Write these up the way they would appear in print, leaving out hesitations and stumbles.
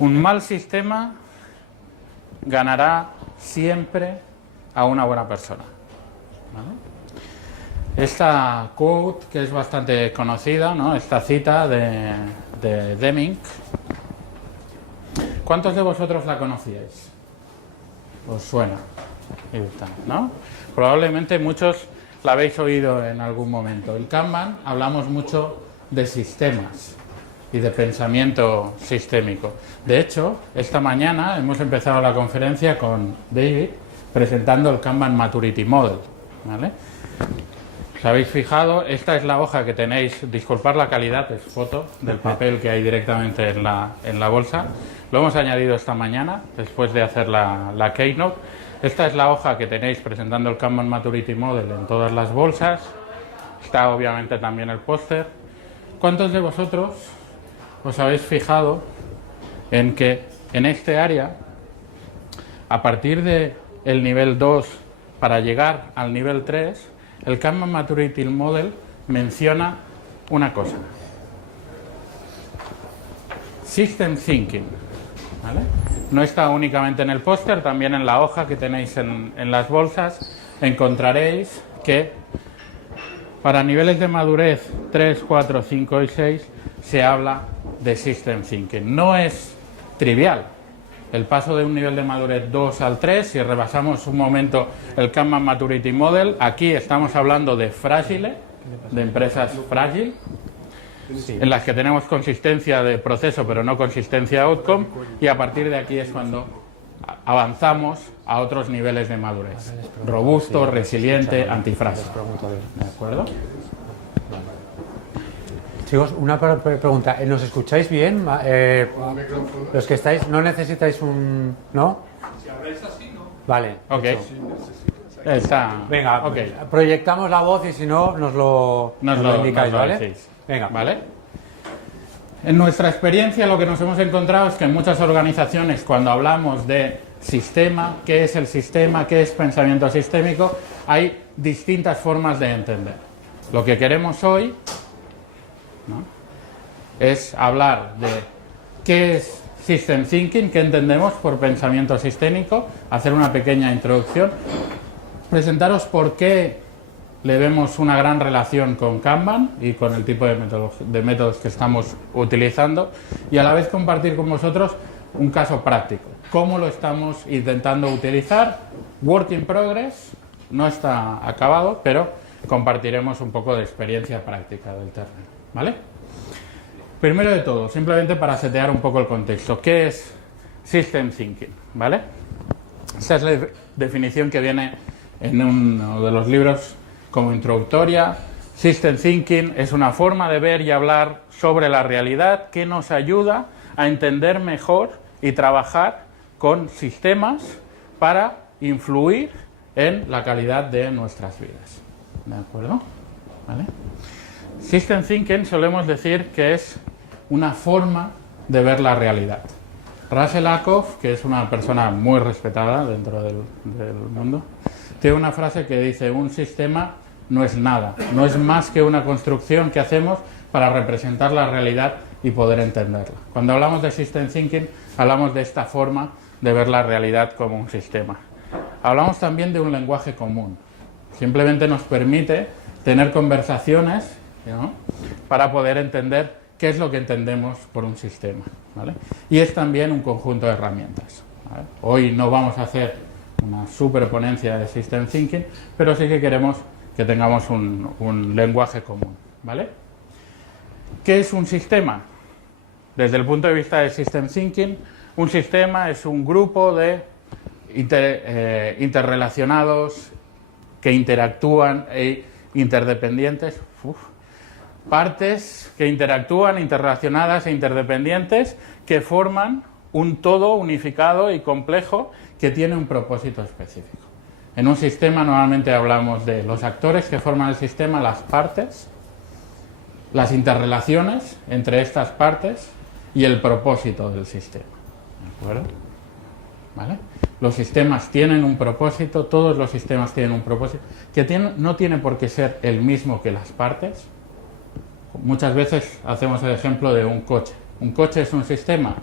Un mal sistema ganará siempre a una buena persona. ¿Vale? Esta quote, que es bastante conocida, ¿no? Esta cita de Deming. ¿Cuántos de vosotros la conocíais? ¿Os suena? ¿No? Probablemente muchos la habéis oído en algún momento. En Kanban hablamos mucho de sistemas y de pensamiento sistémico. De hecho, esta mañana hemos empezado la conferencia con David presentando el Kanban Maturity Model. ¿Vale? ¿Os habéis fijado? Esta es la hoja que tenéis, disculpad la calidad, es foto del papel que hay directamente en la bolsa. Lo hemos añadido esta mañana, después de hacer la Keynote. Esta es la hoja que tenéis presentando el Kanban Maturity Model en todas las bolsas. Está obviamente también el póster. ¿Cuántos de vosotros os habéis fijado en que en este área, a partir del nivel 2 para llegar al nivel 3, el Kanban Maturity Model menciona una cosa? System Thinking. ¿Vale? No está únicamente en el póster, también en la hoja que tenéis en las bolsas encontraréis que para niveles de madurez 3, 4, 5 y 6 se habla de System Thinking. No es trivial el paso de un nivel de madurez 2 al 3. Si rebasamos un momento el Kanban Maturity Model, aquí estamos hablando de frágiles, de empresas frágiles, en las que tenemos consistencia de proceso pero no consistencia de outcome, y a partir de aquí es cuando avanzamos a otros niveles de madurez: robusto, resiliente, antifrágil. ¿De acuerdo? Chicos, una pregunta. ¿Nos escucháis bien? Los que estáis, ¿no necesitáis un...? ¿No? Si habláis así, ¿no? Vale. Ok. Está. Venga, okay. Proyectamos la voz y si no, nos lo indicáis, ¿vale? Decís. Venga. ¿Vale? En nuestra experiencia lo que nos hemos encontrado es que en muchas organizaciones, cuando hablamos de sistema, qué es el sistema, qué es pensamiento sistémico, hay distintas formas de entender. Lo que queremos hoy, ¿no?, es hablar de qué es System Thinking, qué entendemos por pensamiento sistémico, hacer una pequeña introducción, presentaros por qué le vemos una gran relación con Kanban y con el tipo de métodos que estamos utilizando, y a la vez compartir con vosotros un caso práctico. ¿Cómo lo estamos intentando utilizar? Work in progress, no está acabado, pero compartiremos un poco de experiencia práctica del terreno. ¿Vale? Primero de todo, simplemente para setear un poco el contexto, ¿qué es System Thinking? ¿Vale? Esta es la definición que viene en uno de los libros como introductoria. System Thinking es una forma de ver y hablar sobre la realidad que nos ayuda a entender mejor y trabajar con sistemas para influir en la calidad de nuestras vidas. ¿De acuerdo? ¿Vale? System Thinking solemos decir que es una forma de ver la realidad. Russell Ackoff, que es una persona muy respetada dentro del mundo, tiene una frase que dice: un sistema no es nada, no es más que una construcción que hacemos para representar la realidad y poder entenderla. Cuando hablamos de System Thinking, hablamos de esta forma de ver la realidad como un sistema. Hablamos también de un lenguaje común. Simplemente nos permite tener conversaciones, ¿no?, para poder entender qué es lo que entendemos por un sistema, ¿vale? Y es también un conjunto de herramientas, ¿vale? Hoy no vamos a hacer una superponencia de System Thinking, pero sí que queremos que tengamos un lenguaje común, ¿vale? ¿Qué es un sistema? Desde el punto de vista de System Thinking, un sistema es un grupo de interrelacionados que interactúan e interdependientes, partes que interactúan, interrelacionadas e interdependientes, que forman un todo unificado y complejo que tiene un propósito específico. En un sistema normalmente hablamos de los actores que forman el sistema, las partes, las interrelaciones entre estas partes y el propósito del sistema. ¿De acuerdo? ¿Vale? Los sistemas tienen un propósito, todos los sistemas tienen un propósito, que no tiene por qué ser el mismo que las partes. Muchas veces hacemos el ejemplo de un coche. ¿Un coche es un sistema?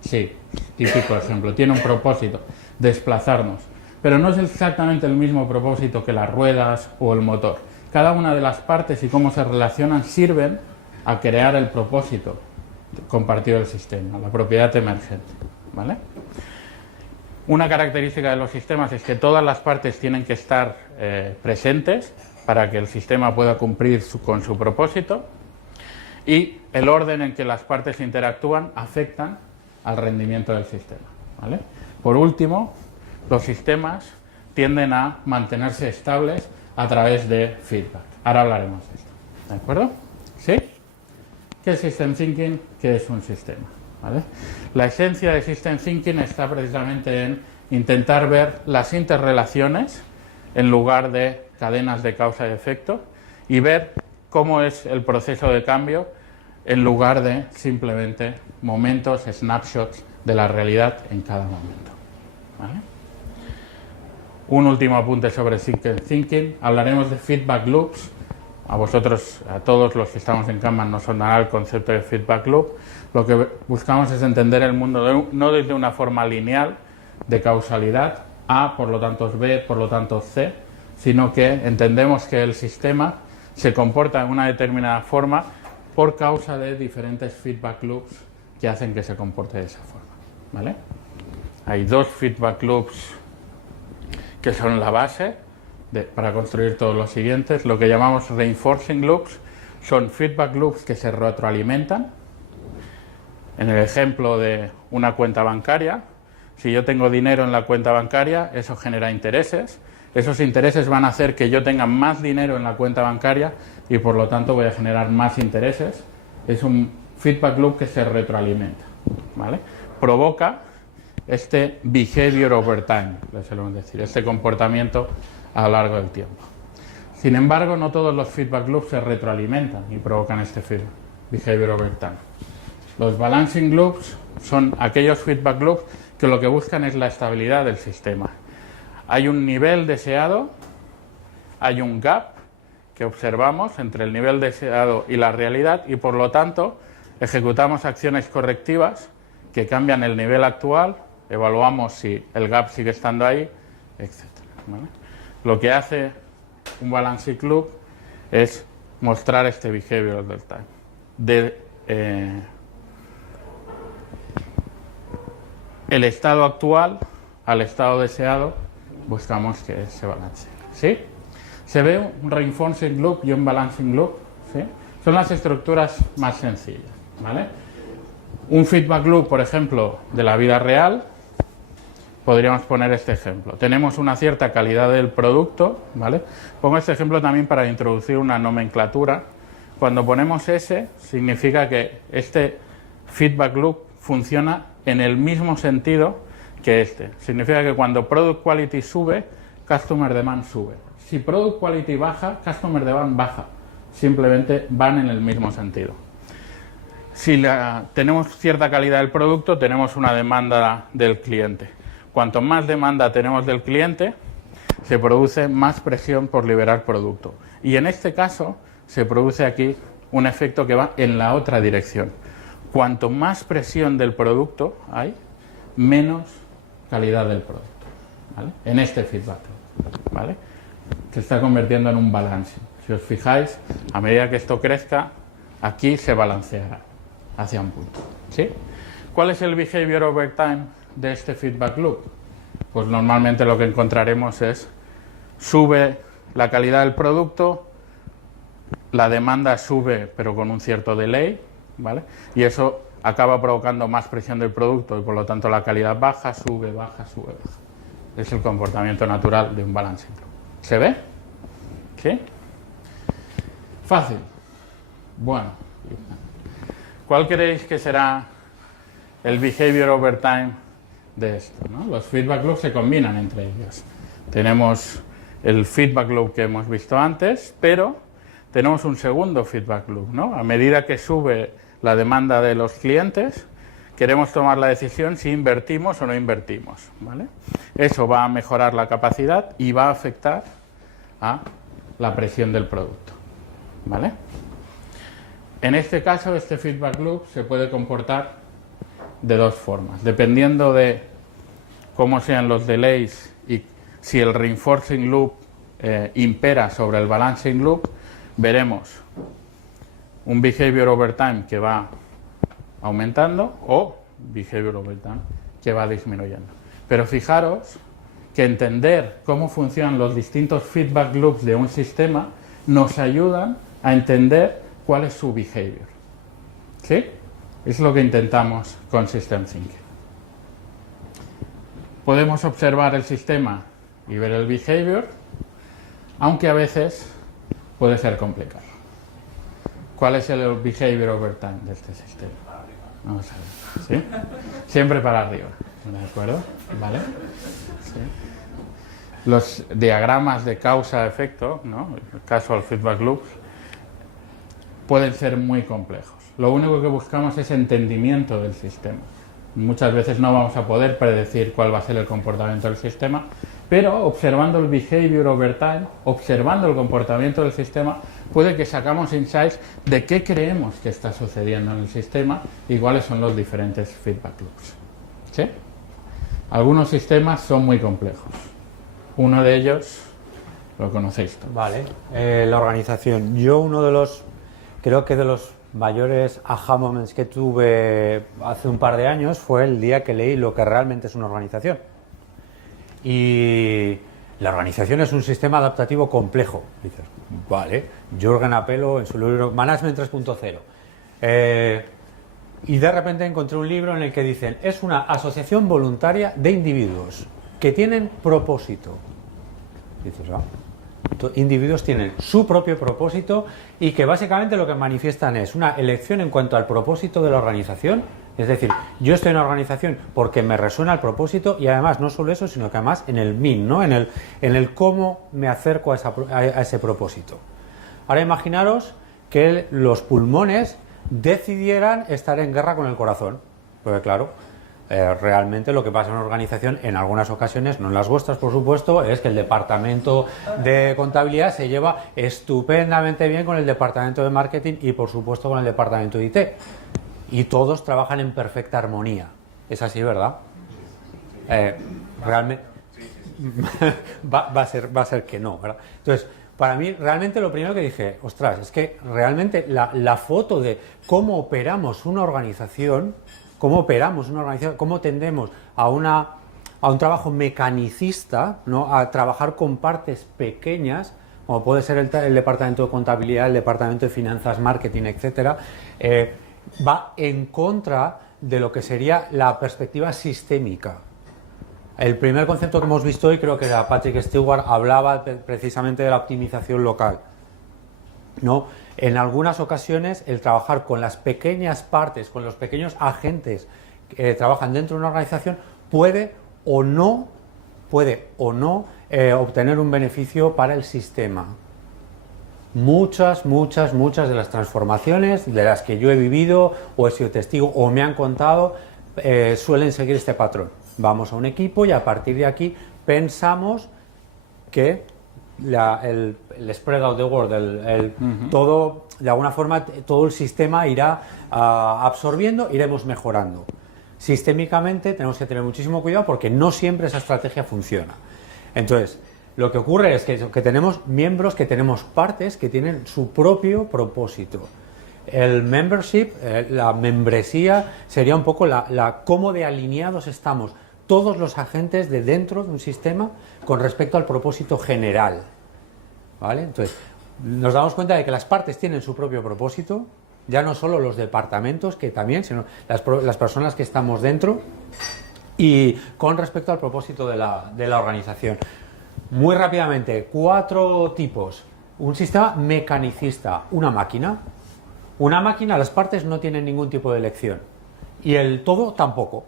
Sí, típico ejemplo. Tiene un propósito, desplazarnos. Pero no es exactamente el mismo propósito que las ruedas o el motor. Cada una de las partes y cómo se relacionan sirven a crear el propósito compartido del sistema, la propiedad emergente, ¿vale? Una característica de los sistemas es que todas las partes tienen que estar presentes para que el sistema pueda cumplir con su propósito, y el orden en que las partes interactúan afectan al rendimiento del sistema, ¿vale? Por último, los sistemas tienden a mantenerse estables a través de feedback. Ahora hablaremos de esto, ¿de acuerdo? ¿Sí? ¿Qué es System Thinking? ¿Qué es un sistema? ¿Vale? La esencia de System Thinking está precisamente en intentar ver las interrelaciones en lugar de cadenas de causa y efecto, y ver cómo es el proceso de cambio en lugar de simplemente momentos, snapshots de la realidad en cada momento, ¿vale? Un último apunte sobre System Thinking. Hablaremos de feedback loops. A vosotros, a todos los que estamos en Kanban, nos sonará el concepto de feedback loop. Lo que buscamos es entender el mundo no desde una forma lineal de causalidad, A, por lo tanto es B, por lo tanto C, sino que entendemos que el sistema se comporta de una determinada forma por causa de diferentes feedback loops que hacen que se comporte de esa forma, ¿vale? Hay dos feedback loops que son la base para construir todos los siguientes. Lo que llamamos reinforcing loops son feedback loops que se retroalimentan. En el ejemplo de una cuenta bancaria, si yo tengo dinero en la cuenta bancaria, eso genera intereses. Esos intereses van a hacer que yo tenga más dinero en la cuenta bancaria y por lo tanto voy a generar más intereses. Es un feedback loop que se retroalimenta, ¿vale? Provoca este behavior over time, le solemos decir, este comportamiento a lo largo del tiempo. Sin embargo, no todos los feedback loops se retroalimentan y provocan este behavior over time. Los balancing loops son aquellos feedback loops que lo que buscan es la estabilidad del sistema. Hay un nivel deseado, hay un gap que observamos entre el nivel deseado y la realidad, y por lo tanto ejecutamos acciones correctivas que cambian el nivel actual, evaluamos si el gap sigue estando ahí, etc., ¿vale? Lo que hace un balancing loop es mostrar este behavior del time. El estado actual al estado deseado buscamos que se balancee, ¿sí? Se ve un reinforcing loop y un balancing loop, ¿sí? Son las estructuras más sencillas, ¿vale? Un feedback loop, por ejemplo, de la vida real, podríamos poner este ejemplo. Tenemos una cierta calidad del producto, ¿vale? Pongo este ejemplo también para introducir una nomenclatura. Cuando ponemos S, significa que este feedback loop funciona en el mismo sentido que este. Significa que cuando product quality sube, customer demand sube. Si product quality baja, customer demand baja. Simplemente van en el mismo sentido. Si tenemos cierta calidad del producto, tenemos una demanda del cliente. Cuanto más demanda tenemos del cliente, se produce más presión por liberar producto. Y en este caso, se produce aquí un efecto que va en la otra dirección. Cuanto más presión del producto hay, menos calidad del producto, ¿vale? En este feedback, ¿vale? Se está convirtiendo en un balance. Si os fijáis, a medida que esto crezca, aquí se balanceará hacia un punto, ¿sí? ¿Cuál es el behavior over time de este feedback loop? Pues normalmente lo que encontraremos es sube la calidad del producto, la demanda sube pero con un cierto delay, ¿vale? Y eso acaba provocando más presión del producto y por lo tanto la calidad baja, sube, baja, sube, baja. Es el comportamiento natural de un balancing loop. ¿Se ve? ¿Sí? Fácil. Bueno. ¿Cuál creéis que será el behavior over time de esto, ¿no? Los feedback loops se combinan entre ellos. Tenemos el feedback loop que hemos visto antes, pero tenemos un segundo feedback loop, ¿no? A medida que sube la demanda de los clientes, queremos tomar la decisión si invertimos o no invertimos, ¿vale? Eso va a mejorar la capacidad y va a afectar a la presión del producto, ¿vale? En este caso, este feedback loop se puede comportar de dos formas. Dependiendo de cómo sean los delays y si el reinforcing loop impera sobre el balancing loop, veremos un behavior over time que va aumentando o behavior over time que va disminuyendo. Pero fijaros que entender cómo funcionan los distintos feedback loops de un sistema nos ayudan a entender cuál es su behavior. ¿Sí? Es lo que intentamos con System Thinking. Podemos observar el sistema y ver el behavior, aunque a veces puede ser complicado. ¿Cuál es el behavior over time de este sistema? Vamos a ver. ¿Sí? Siempre para arriba. ¿De acuerdo? ¿Vale? Sí. Los diagramas de causa-efecto, ¿no? Casual feedback loops, pueden ser muy complejos. Lo único que buscamos es entendimiento del sistema. Muchas veces no vamos a poder predecir cuál va a ser el comportamiento del sistema, pero observando el behavior over time, observando el comportamiento del sistema, puede que sacamos insights de qué creemos que está sucediendo en el sistema y cuáles son los diferentes feedback loops. ¿Sí? Algunos sistemas son muy complejos. Uno de ellos lo conocéis todos. Vale. La organización. Yo creo que de los mayores aha moments que tuve hace un par de años fue el día que leí lo que realmente es una organización. Y la organización es un sistema adaptativo complejo. Dices, vale, Jürgen Apelo en su libro Management 3.0. Y de repente encontré un libro en el que dicen, es una asociación voluntaria de individuos que tienen propósito. Dices, individuos tienen su propio propósito y que básicamente lo que manifiestan es una elección en cuanto al propósito de la organización. Es decir, yo estoy en una organización porque me resuena el propósito y además no solo eso, sino que además en el mean, ¿no? en el cómo me acerco a ese propósito. Ahora imaginaros que los pulmones decidieran estar en guerra con el corazón. Porque claro, realmente lo que pasa en una organización en algunas ocasiones, no en las vuestras por supuesto, es que el departamento de contabilidad se lleva estupendamente bien con el departamento de marketing y por supuesto con el departamento de IT. Y todos trabajan en perfecta armonía. Es así, ¿verdad? Realmente va a ser que no, ¿verdad? Entonces, para mí, realmente lo primero que dije, ostras, es que realmente la foto de cómo operamos una organización, cómo tendemos a un trabajo mecanicista, ¿no? A trabajar con partes pequeñas, como puede ser el departamento de contabilidad, el departamento de finanzas, marketing, etcétera, va en contra de lo que sería la perspectiva sistémica. El primer concepto que hemos visto hoy, creo que era Patrick Stewart, hablaba precisamente de la optimización local, ¿no? En algunas ocasiones, el trabajar con las pequeñas partes, con los pequeños agentes que trabajan dentro de una organización, puede o no obtener un beneficio para el sistema. Muchas de las transformaciones de las que yo he vivido o he sido testigo o me han contado suelen seguir este patrón. Vamos a un equipo y a partir de aquí pensamos que el spread out the word, todo, de alguna forma, todo el sistema irá absorbiendo, iremos mejorando. Sistémicamente tenemos que tener muchísimo cuidado porque no siempre esa estrategia funciona. Entonces, lo que ocurre es que tenemos miembros, que tenemos partes que tienen su propio propósito. El membership, la membresía, sería un poco cómo de alineados estamos todos los agentes de dentro de un sistema con respecto al propósito general. ¿Vale? Entonces, nos damos cuenta de que las partes tienen su propio propósito, ya no solo los departamentos, que también, sino las personas que estamos dentro, y con respecto al propósito de la organización. Muy rápidamente, 4 tipos. Un sistema mecanicista, una máquina. Una máquina, las partes no tienen ningún tipo de elección. Y el todo tampoco.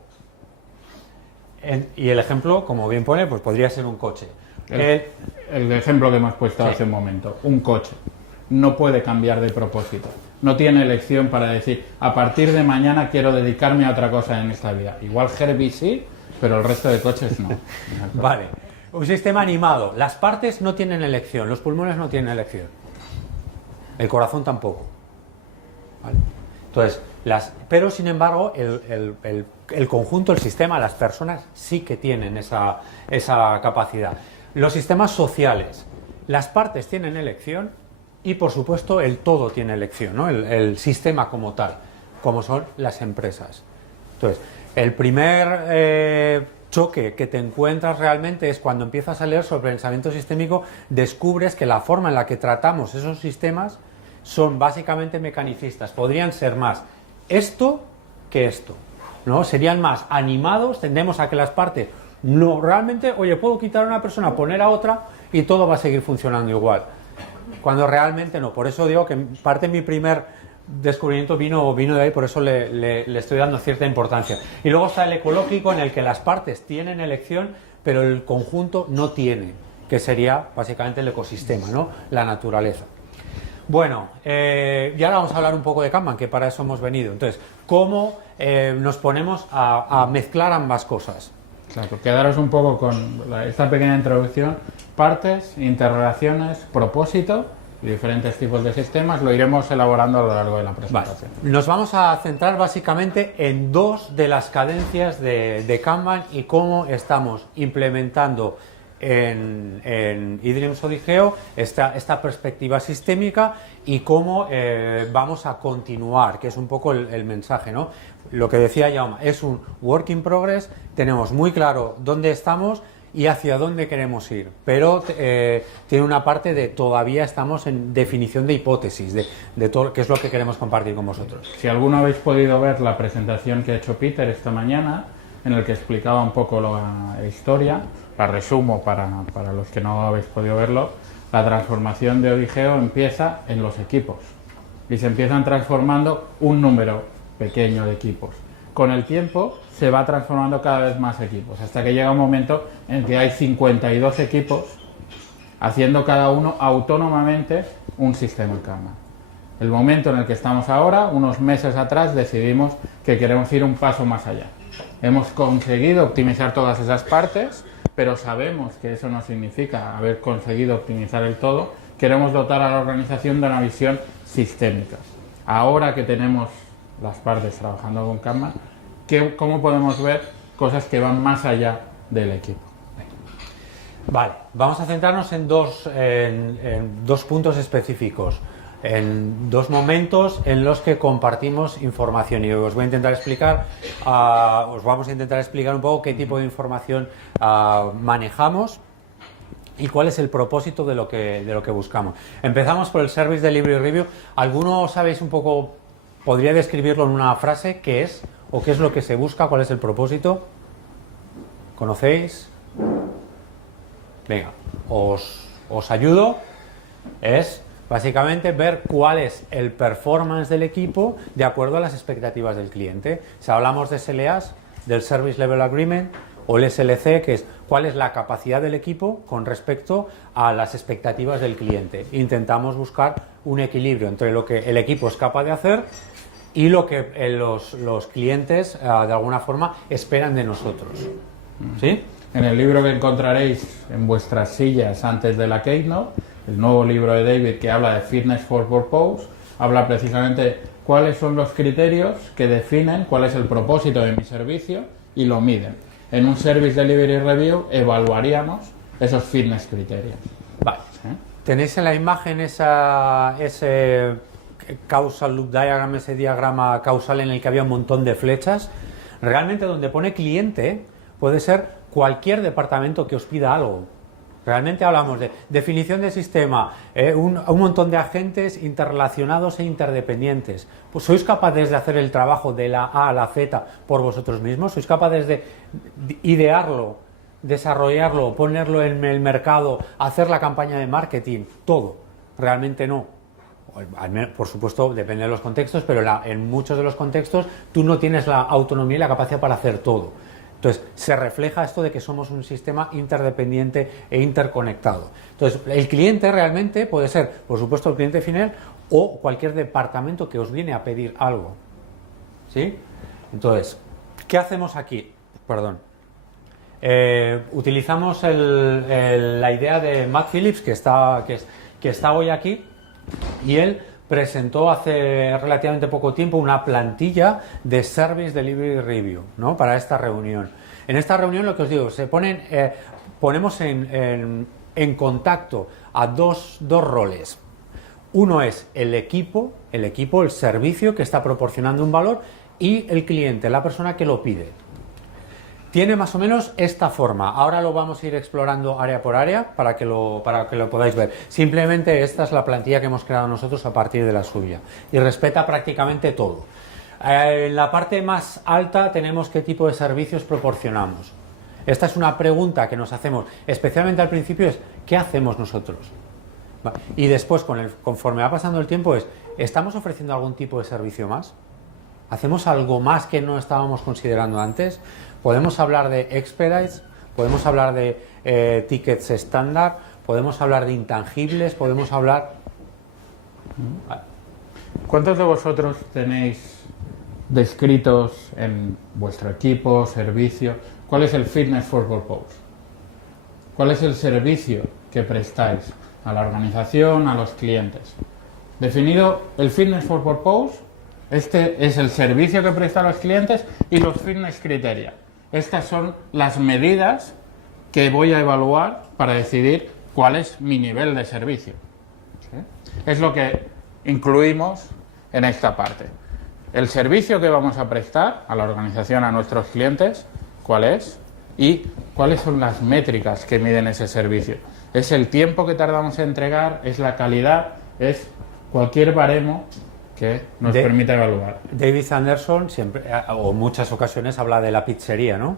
Y el ejemplo, como bien pone, pues podría ser un coche. El ejemplo que hemos puesto hace un momento. Un coche no puede cambiar de propósito. No tiene elección para decir, a partir de mañana quiero dedicarme a otra cosa en esta vida. Igual Herbie sí, pero el resto de coches no. Vale. Un sistema animado. Las partes no tienen elección, los pulmones no tienen elección. El corazón tampoco. ¿Vale? Entonces, Pero sin embargo, el conjunto, el sistema, las personas sí que tienen esa capacidad. Los sistemas sociales, las partes tienen elección y por supuesto el todo tiene elección, ¿no? El sistema como tal, como son las empresas. Entonces, el primer choque que te encuentras realmente es cuando empiezas a leer sobre pensamiento sistémico, descubres que la forma en la que tratamos esos sistemas son básicamente mecanicistas, podrían ser más esto que esto, ¿no? Serían más animados, tendemos a que las partes no realmente, oye, puedo quitar a una persona, poner a otra y todo va a seguir funcionando igual, cuando realmente no. Por eso digo que parte de mi primer descubrimiento vino de ahí, por eso le estoy dando cierta importancia. Y luego está el ecológico, en el que las partes tienen elección, pero el conjunto no tiene, que sería básicamente el ecosistema, ¿no? La naturaleza. Bueno, y ahora vamos a hablar un poco de Kanban, que para eso hemos venido. Entonces, ¿cómo nos ponemos a mezclar ambas cosas? Claro, quedaros un poco con esta pequeña introducción, partes, interrelaciones, propósito y diferentes tipos de sistemas, lo iremos elaborando a lo largo de la presentación. Vale. Nos vamos a centrar básicamente en dos de las cadencias de Kanban y cómo estamos implementando en eDreams ODIgeo esta perspectiva sistémica y cómo vamos a continuar, que es un poco el mensaje, ¿no? Lo que decía Jaume, es un work in progress, tenemos muy claro dónde estamos y hacia dónde queremos ir, pero tiene una parte de todavía estamos en definición de hipótesis, de todo, que es lo que queremos compartir con vosotros. Si alguno habéis podido ver la presentación que ha hecho Peter esta mañana, en el que explicaba un poco la historia, la resumo para los que no habéis podido verlo, la transformación de ODIgeo empieza en los equipos y se empiezan transformando un número pequeño de equipos. Con el tiempo se va transformando cada vez más equipos, hasta que llega un momento en que hay 52 equipos haciendo cada uno autónomamente un sistema Kanban. El momento en el que estamos ahora, unos meses atrás, decidimos que queremos ir un paso más allá. Hemos conseguido optimizar todas esas partes, pero sabemos que eso no significa haber conseguido optimizar el todo. Queremos dotar a la organización de una visión sistémica. Ahora que tenemos las partes trabajando con Kanban, ¿cómo podemos ver cosas que van más allá del equipo? Vale, vamos a centrarnos en dos puntos específicos, en dos momentos en los que compartimos información, y os voy a intentar explicar, os vamos a intentar explicar un poco qué tipo de información manejamos y cuál es el propósito de lo que buscamos. Empezamos por el Service Delivery Review. ¿Alguno sabéis un poco, podría describirlo en una frase, qué es o qué es lo que se busca, cuál es el propósito? ¿Conocéis? Venga, os ayudo. Es básicamente ver cuál es el performance del equipo de acuerdo a las expectativas del cliente. Si hablamos de SLAs, del Service Level Agreement, o el SLC, que es cuál es la capacidad del equipo con respecto a las expectativas del cliente. Intentamos buscar un equilibrio entre lo que el equipo es capaz de hacer y lo que los clientes de alguna forma esperan de nosotros. ¿Sí? En el libro que encontraréis en vuestras sillas antes de la Keynote, el nuevo libro de David, que habla de Fitness for Purpose, habla precisamente cuáles son los criterios que definen cuál es el propósito de mi servicio y lo miden. En un Service Delivery Review evaluaríamos esos fitness criterios. Vale. ¿Tenéis en la imagen ese causal loop diagram, ese diagrama causal en el que había un montón de flechas? Realmente donde pone cliente puede ser cualquier departamento que os pida algo. Realmente hablamos de definición de sistema, un montón de agentes interrelacionados e interdependientes. Pues ¿sois capaces de hacer el trabajo de la A a la Z por vosotros mismos? ¿Sois capaces de idearlo, desarrollarlo, ponerlo en el mercado, hacer la campaña de marketing? Todo. Realmente no. Por supuesto, depende de los contextos, pero en muchos de los contextos tú no tienes la autonomía y la capacidad para hacer todo. Entonces, se refleja esto de que somos un sistema interdependiente e interconectado. Entonces, el cliente realmente puede ser, por supuesto, el cliente final o cualquier departamento que os viene a pedir algo. ¿Sí? Entonces, ¿qué hacemos aquí? Perdón. Utilizamos la idea de Matt Phillips, que está hoy aquí, y él presentó hace relativamente poco tiempo una plantilla de Service Delivery Review, ¿no? Para esta reunión. En esta reunión, lo que os digo, ponemos en contacto a dos roles. Uno es el equipo, el servicio que está proporcionando un valor, y el cliente, la persona que lo pide. Tiene más o menos esta forma. Ahora lo vamos a ir explorando área por área para que lo podáis ver. Simplemente esta es la plantilla que hemos creado nosotros a partir de la suya. Y respeta prácticamente todo. En la parte más alta tenemos qué tipo de servicios proporcionamos. Esta es una pregunta que nos hacemos, especialmente al principio, es ¿qué hacemos nosotros? Y después, conforme va pasando el tiempo, ¿estamos ofreciendo algún tipo de servicio más? ¿Hacemos algo más que no estábamos considerando antes? Podemos hablar de expedites, podemos hablar de tickets estándar, podemos hablar de intangibles, podemos hablar... ¿Cuántos de vosotros tenéis descritos en vuestro equipo, servicio? ¿Cuál es el fitness for purpose? ¿Cuál es el servicio que prestáis a la organización, a los clientes? Definido el fitness for purpose, este es el servicio que presta a los clientes, y los fitness criteria. Estas son las medidas que voy a evaluar para decidir cuál es mi nivel de servicio. ¿Sí? Es lo que incluimos en esta parte. El servicio que vamos a prestar a la organización, a nuestros clientes, ¿cuál es? Y cuáles son las métricas que miden ese servicio. ¿Es el tiempo que tardamos en entregar? ¿Es la calidad? ¿Es cualquier baremo que nos permita evaluar? David Anderson siempre, o muchas ocasiones, habla de la pizzería, ¿no?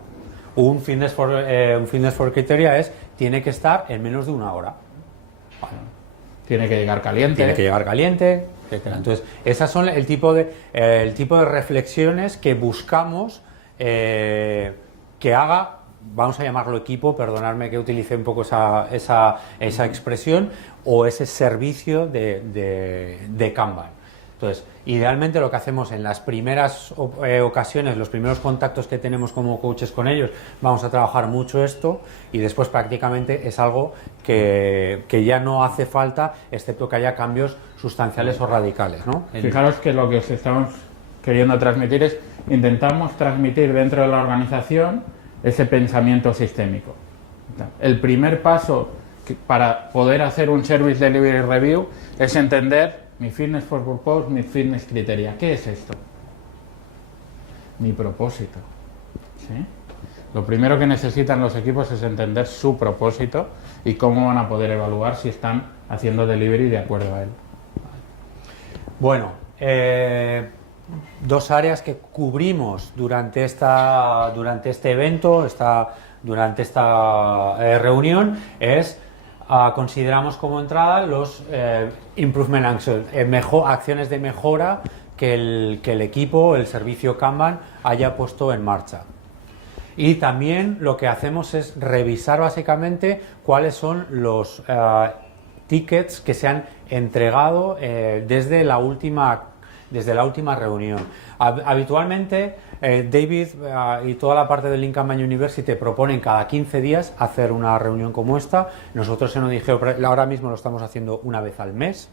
Un fitness for criteria tiene que estar en menos de una hora. Bueno, tiene que llegar caliente. Tiene que llegar caliente, etc. Entonces, esas son el tipo de reflexiones que buscamos que haga, vamos a llamarlo equipo, perdonadme que utilice un poco esa expresión, o ese servicio de Kanban. Entonces, idealmente lo que hacemos en las primeras ocasiones, los primeros contactos que tenemos como coaches con ellos, vamos a trabajar mucho esto, y después prácticamente es algo que ya no hace falta, excepto que haya cambios sustanciales o radicales, ¿no? Fijaros que lo que os estamos queriendo transmitir es, intentamos transmitir dentro de la organización ese pensamiento sistémico. El primer paso para poder hacer un Service Delivery Review es entender mi fitness for purpose, mi fitness criteria. ¿Qué es esto? Mi propósito. ¿Sí? Lo primero que necesitan los equipos es entender su propósito y cómo van a poder evaluar si están haciendo delivery de acuerdo a él. Bueno, dos áreas que cubrimos durante este evento, durante esta reunión, es... consideramos como entrada los improvement actions, acciones de mejora que el equipo, el servicio Kanban haya puesto en marcha. Y también lo que hacemos es revisar básicamente cuáles son los tickets que se han entregado desde la última reunión. Habitualmente David y toda la parte del Lean Kanban University proponen cada 15 días hacer una reunión como esta. Nosotros en ODIGEO ahora mismo lo estamos haciendo una vez al mes,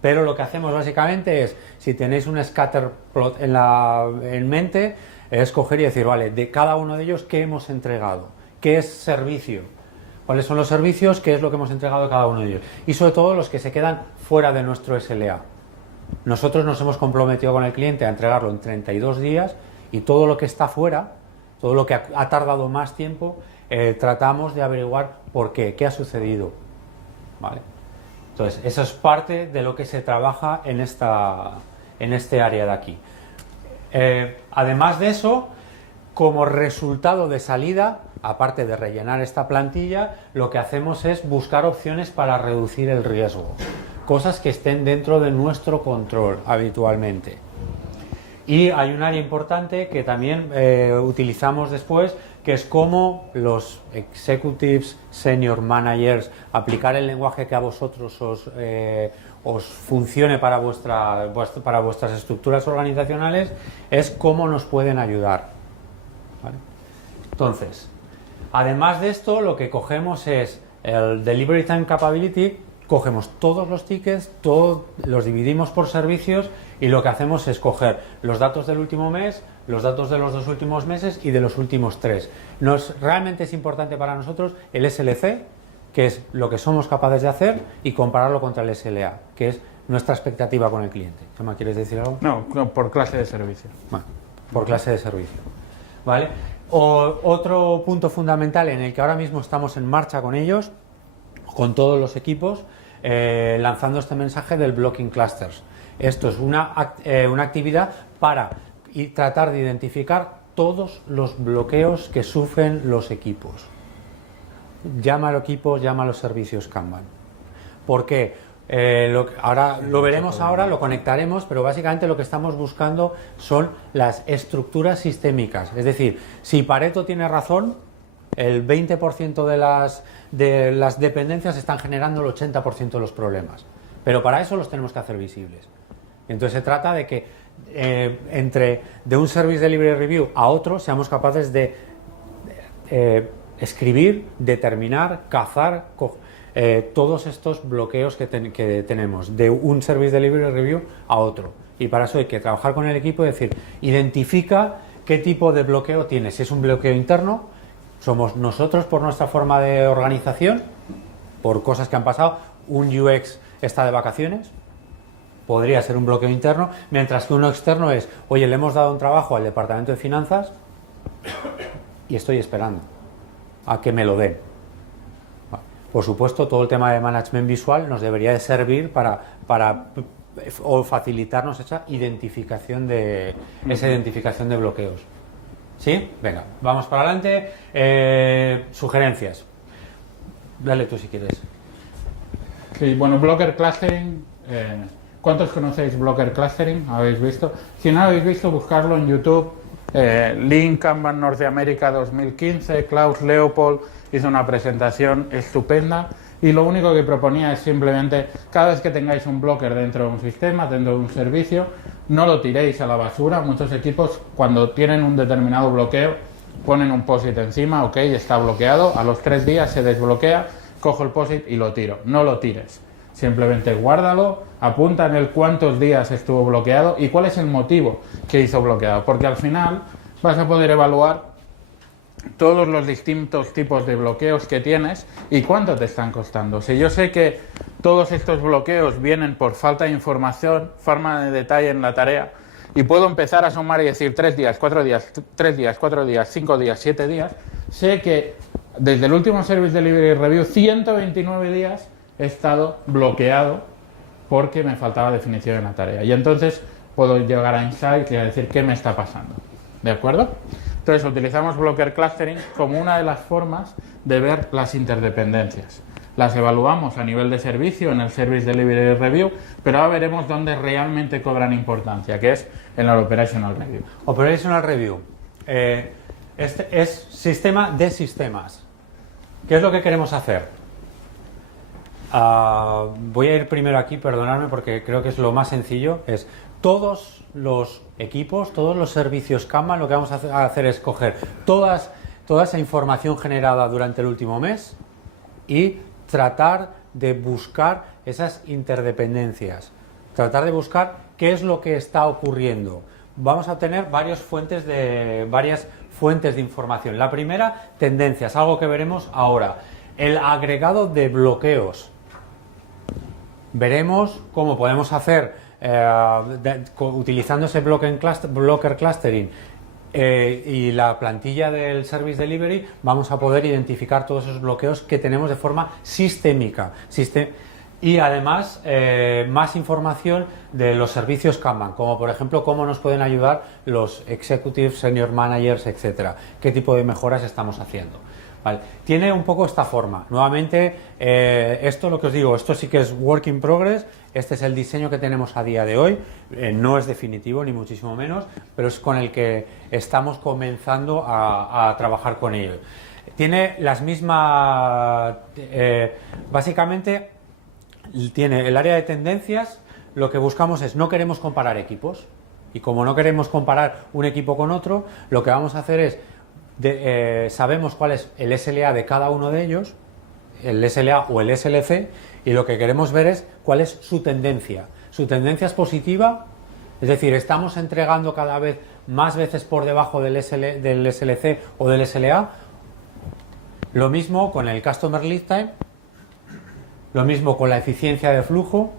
pero lo que hacemos básicamente es, si tenéis un scatter plot en mente, es coger y decir, vale, de cada uno de ellos, ¿qué hemos entregado? ¿Qué es servicio? ¿Cuáles son los servicios? ¿Qué es lo que hemos entregado a cada uno de ellos? Y sobre todo los que se quedan fuera de nuestro SLA. Nosotros nos hemos comprometido con el cliente a entregarlo en 32 días, y todo lo que está fuera, todo lo que ha tardado más tiempo, tratamos de averiguar por qué ha sucedido. ¿Vale? Entonces, eso es parte de lo que se trabaja en este área de aquí. Además de eso, como resultado de salida, aparte de rellenar esta plantilla, lo que hacemos es buscar opciones para reducir el riesgo. Cosas que estén dentro de nuestro control habitualmente. Y hay un área importante que también utilizamos después, que es cómo los executives, senior managers, aplicar el lenguaje que a vosotros os funcione para vuestras estructuras organizacionales, es cómo nos pueden ayudar. ¿Vale? Entonces, además de esto, lo que cogemos es el Delivery Time Capability, cogemos todos los tickets, los dividimos por servicios y lo que hacemos es coger los datos del último mes, los datos de los 2 últimos meses y de los últimos 3. Realmente es importante para nosotros el SLC, que es lo que somos capaces de hacer, y compararlo contra el SLA, que es nuestra expectativa con el cliente. ¿Chema, quieres decir algo? No, por clase de servicio. Bueno, por clase de servicio. ¿Vale? Otro punto fundamental en el que ahora mismo estamos en marcha con ellos, con todos los equipos, lanzando este mensaje del Blocking Clusters. Esto es una actividad para tratar de identificar todos los bloqueos que sufren los equipos. Llámalo equipos, llámalo servicios Kanban. ¿Por qué? Ahora lo veremos, ahora lo conectaremos, pero básicamente lo que estamos buscando son las estructuras sistémicas. Es decir, si Pareto tiene razón, el 20% de las dependencias están generando el 80% de los problemas. Pero para eso los tenemos que hacer visibles. Entonces se trata de que de un Service Delivery Review a otro seamos capaces de escribir, determinar, cazar todos estos bloqueos que tenemos de un Service Delivery Review a otro. Y para eso hay que trabajar con el equipo y decir, identifica qué tipo de bloqueo tiene. Si es un bloqueo interno, somos nosotros por nuestra forma de organización, por cosas que han pasado. Un UX está de vacaciones, podría ser un bloqueo interno, mientras que uno externo es, oye, le hemos dado un trabajo al departamento de finanzas y estoy esperando a que me lo den. Por supuesto, todo el tema de management visual nos debería de servir para o facilitarnos esa identificación de bloqueos. ¿Sí? Venga, vamos para adelante. Sugerencias. Dale tú si quieres. Sí, bueno, Blocker Clustering. ¿Cuántos conocéis Blocker Clustering? ¿Habéis visto? Si no habéis visto, buscarlo en YouTube. Lean Kanban Norteamérica 2015, Klaus Leopold hizo una presentación estupenda y lo único que proponía es simplemente cada vez que tengáis un blocker dentro de un sistema, dentro de un servicio, no lo tiréis a la basura. Muchos equipos cuando tienen un determinado bloqueo ponen un POSIT encima, ok, está bloqueado, a los 3 días se desbloquea, cojo el POSIT y lo tiro. No lo tires, simplemente guárdalo, apunta en el cuántos días estuvo bloqueado y cuál es el motivo que hizo bloqueado, porque al final vas a poder evaluar todos los distintos tipos de bloqueos que tienes y cuánto te están costando. Si yo sé que todos estos bloqueos vienen por falta de información, falta de detalle en la tarea, y puedo empezar a sumar y decir 3 días, 4 días, 3 días, 4 días, 5 días, 7 días, sé que desde el último Service Delivery Review 129 días he estado bloqueado porque me faltaba definición en la tarea. Y entonces puedo llegar a Insight y a decir qué me está pasando. ¿De acuerdo? Entonces utilizamos Blocker Clustering como una de las formas de ver las interdependencias. Las evaluamos a nivel de servicio en el Service Delivery Review, pero ahora veremos dónde realmente cobran importancia, que es en el Operational Review. Operational Review. Este es sistema de sistemas. ¿Qué es lo que queremos hacer? Voy a ir primero aquí, perdonadme porque creo que es lo más sencillo. Es todos los equipos, todos los servicios Kanban, lo que vamos a hacer es coger toda esa información generada durante el último mes y tratar de buscar esas interdependencias, tratar de buscar qué es lo que está ocurriendo. Vamos a tener varias fuentes de información. La primera, tendencias, algo que veremos ahora. El agregado de bloqueos. Veremos cómo podemos hacer, utilizando ese Blocker Clustering y la plantilla del Service Delivery, vamos a poder identificar todos esos bloqueos que tenemos de forma sistémica. Y además, más información de los servicios Kanban, como por ejemplo cómo nos pueden ayudar los executives, senior managers, etcétera. Qué tipo de mejoras estamos haciendo. Vale. Tiene un poco esta forma. Nuevamente, esto lo que os digo, esto sí que es work in progress. Este es el diseño que tenemos a día de hoy. No es definitivo, ni muchísimo menos, pero es con el que estamos comenzando a trabajar con ello. Tiene las mismas... básicamente, tiene el área de tendencias. Lo que buscamos es, no queremos comparar equipos. Y como no queremos comparar un equipo con otro, lo que vamos a hacer es... sabemos cuál es el SLA de cada uno de ellos, el SLA o el SLC, y lo que queremos ver es cuál es su tendencia. ¿Su tendencia es positiva? Es decir, ¿estamos entregando cada vez más veces por debajo del SLC o del SLA? Lo mismo con el Customer Lead Time, lo mismo con la eficiencia de flujo.